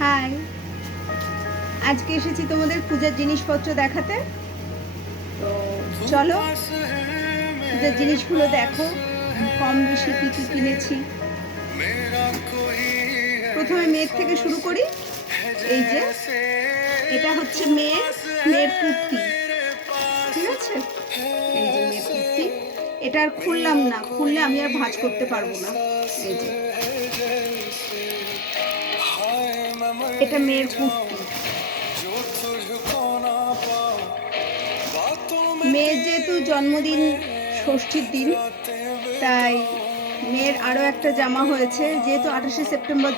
High, আজকে এসেছি তোমাদের পূজার জিনিসপত্র দেখাতে। তো চলো পূজার জিনিসগুলো দেখো, কম বেশি কী কী কিনেছি। প্রথমে মেয়ের থেকে শুরু করি। এই যে এটা হচ্ছে মেয়ের কুর্তি, ঠিক আছে? এই যে মেয়ের কুর্তি, এটা আর খুললাম না, খুললে আমি আর ভাঁজ করতে পারবো না। এই যে এটা মেয়ের কুর্তি। মেয়ের যেহেতু জন্মদিন, ষষ্ঠীর দিন, তাই মেয়ের আরও একটা জামা হয়েছে, যেহেতু 28শে সেপ্টেম্বর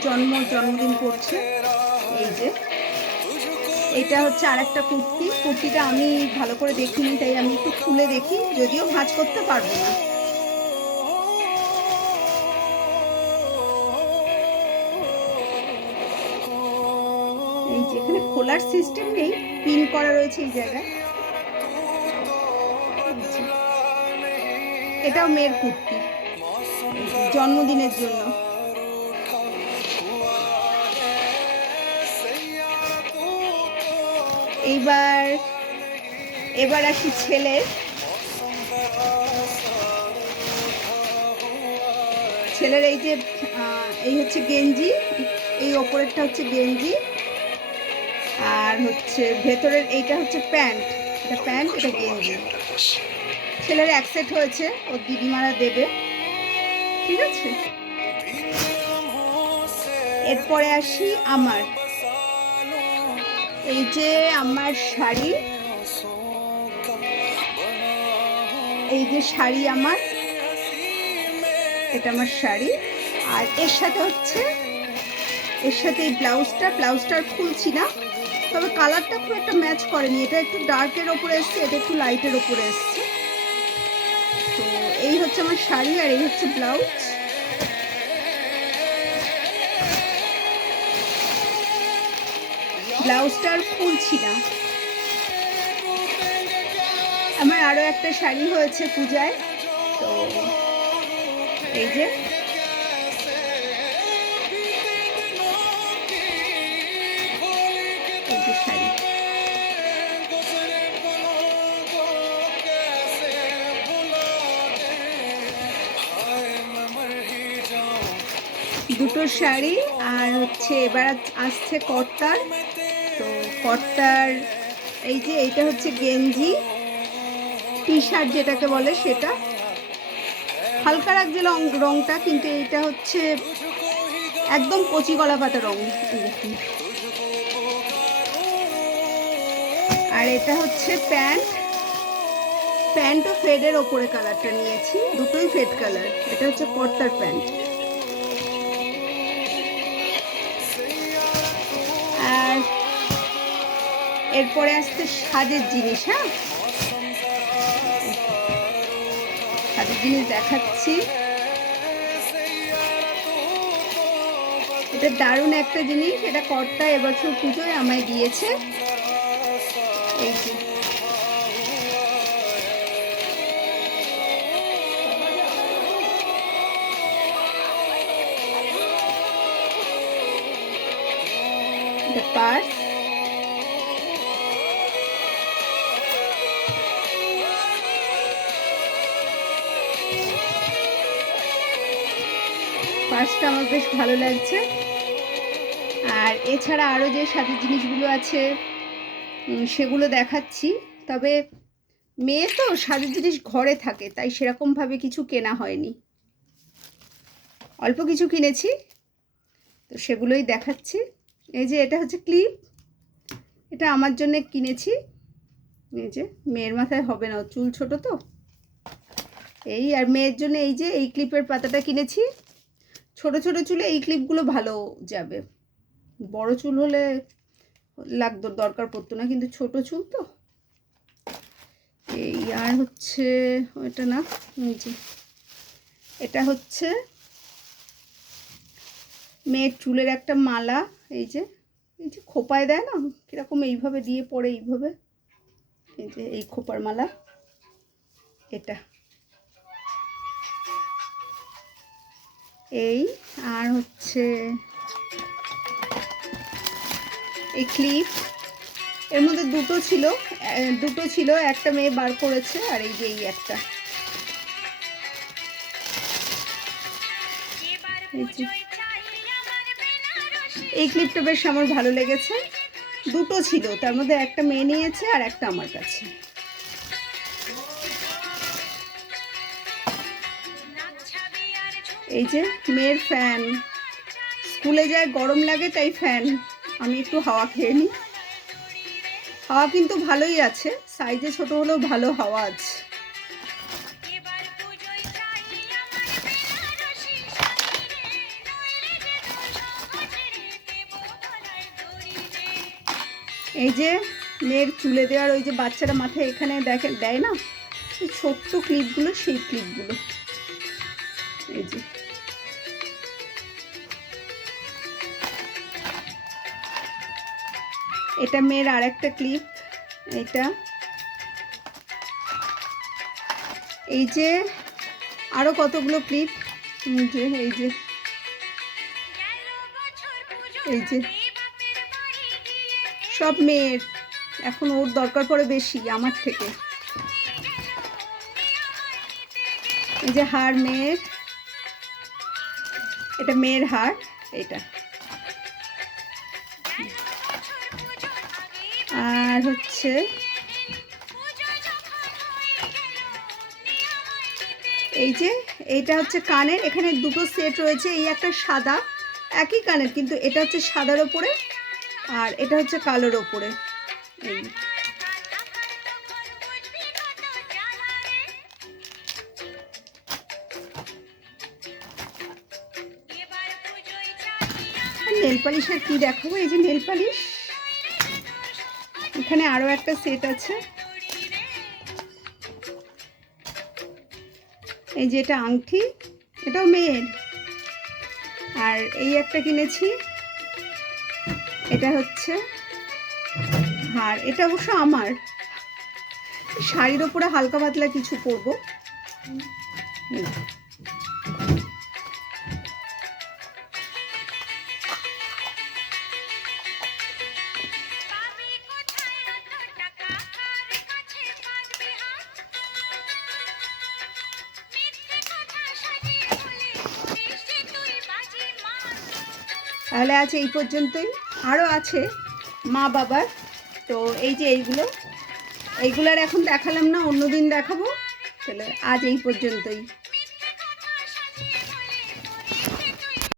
জন্মদিন করছে। এই যে এটা হচ্ছে আর একটা কুর্তিটা আমি ভালো করে দেখিনি, তাই আমি একটু খুলে দেখি, যদিও ভাঁজ করতে পারবো না। এই যে এখানে খোলার সিস্টেম নেই, পিন করা রয়েছে এই জায়গায়। এটাও মেয়ের কুর্তি, জন্মদিনের জন্য। এবার আসি ছেলের এই যে এই হচ্ছে গেঞ্জি, এই ওপরেরটা হচ্ছে গেঞ্জি, আর হচ্ছে ভেতরের এইটা হচ্ছে প্যান্ট। এটা গেঞ্জি। ছেলের এক সেট হয়েছে, ওর দিদিমারা দেবে, ঠিক আছে? এরপরে আসি আমার, এই যে আমার শাড়ি, এই যে শাড়ি আমার, এটা আমার শাড়ি। আর এর সাথে এই ব্লাউজটার খুলছি না, তবে কালারটা খুব একটা ম্যাচ করেনি। এটা একটু ডার্কের ওপরে এসছে, এটা একটু লাইটের ওপরে এসছে। তো এই হচ্ছে আমার শাড়ি, আর এই হচ্ছে ব্লাউজ। ব্লাউজটা আর খুলছি না। আমার আরও একটা শাড়ি হয়েছে পূজায়, তো এই যে শাড়ি। দুটো শাড়ি, আর হচ্ছে এবার আসছে কর্তার। তো কর্তার এই যে এইটা হচ্ছে গেঞ্জি, টি শার্ট যেটাকে বলে, সেটা হালকা লাগছে রংটা, কিন্তু এটা হচ্ছে একদম কচি গলা পাতা রং। আর এটা হচ্ছে প্যান্টও ফেডের ওপরে কালারটা নিয়েছি, দুটোই ফেড কালার। এটা হচ্ছে কর্তার প্যান্ট। আর এরপরে আসছে সাজের জিনিস। হ্যাঁ, সাজের জিনিস দেখাচ্ছি। এটা দারুণ একটা জিনিস, এটা কর্তা এবছর পুজোয় আমায় দিয়েছে। এই যে এটা পার্স। পার্সটা আমার বেশ ভালো লাগছে। আর এছাড়া আরও যে সাজের জিনিসগুলো আছে সেগুলো দেখাচ্ছি। তবে মেয়ে তো সাজের জিনিস ঘরে থাকে, তাই সেরকমভাবে কিছু কেনা হয়নি, অল্প কিছু কিনেছি, তো সেগুলোই দেখাচ্ছি। এই যে এটা হচ্ছে ক্লিপ, এটা আমার জন্য কিনেছি। এই যে মেয়ের মাথায় হবে না, চুল ছোট তো, এই আর মেয়ের জন্য এই যে এই ক্লিপের পাতাটা কিনেছি। ছোট ছোট চুলে এই ক্লিপগুলো ভালো যাবে, বড় চুল হলে দরকার পড়তো না, কিন্তু ছোট চুল তো এই। আর হচ্ছে ওইটা না, এই যে এটা হচ্ছে মেয়ের চুলের একটা মালা। এই যে খোপায় দেয় না, কিরকম এইভাবে দিয়ে পরে, এইভাবে, এই যে এই খোপার মালা এটা। এই আর হচ্ছে এই ক্লিপ, এর মধ্যে দুটো ছিল, একটা মেয়ে বার করেছে, আর এই যে এই একটা। এই ক্লিপটা বেশ আমার ভালো লেগেছে, দুটো ছিল, তার মধ্যে একটা মেয়ে নিয়েছে আর একটা আমার কাছে। এই যে মেয়ের ফ্যান, স্কুলে যায় গরম লাগে তাই ফ্যান, আমি একটু হাওয়া খেয়ে নিই। হাওয়া কিন্তু ভালোই আছে, সাইজে ছোট হলেও ভালো হাওয়া আছে। এই যে মেয়ের চুলে দেওয়ার ওই যে বাচ্চারা মাথায় এখানে দেয় না, এই ছোট্ট ক্লিপগুলো, সেই ক্লিপগুলো। এই যে এটা মেয়ের আর একটা ক্লিপ, এটা। এই যে আরো কতগুলো ক্লিপ, এই যে সব মেয়ের, এখন ওর দরকার পড়ে বেশি আমার থেকে। এই যে হার মেয়ের, এটা মেয়ের হার, এটা। আর হচ্ছে এই যে এইটা হচ্ছে কানের, এখানে দুটো সেট রয়েছে, এই একটা সাদা, একই কানের কিন্তু এটা হচ্ছে সাদার ওপরে আর এটা হচ্ছে কালোর ওপরে। এই নেল পালিশের কি দেখাবো, এই যে নেল পালিশ, এখানে আরো একটা সেট আছে। এই যে এটা আংটি, এটাও মেয়ের। আর এই একটা কিনেছি, এটা হচ্ছে হার, এটা অবশ্য আমার, শাড়ির ওপরে হালকা পাতলা কিছু পরবো। তাহলে আছে এই পর্যন্তই, আরও আছে মা বাবার। তো এই যে এইগুলোর এখন দেখালাম না, অন্যদিন দেখাবো। তাহলে আজ এই পর্যন্তই।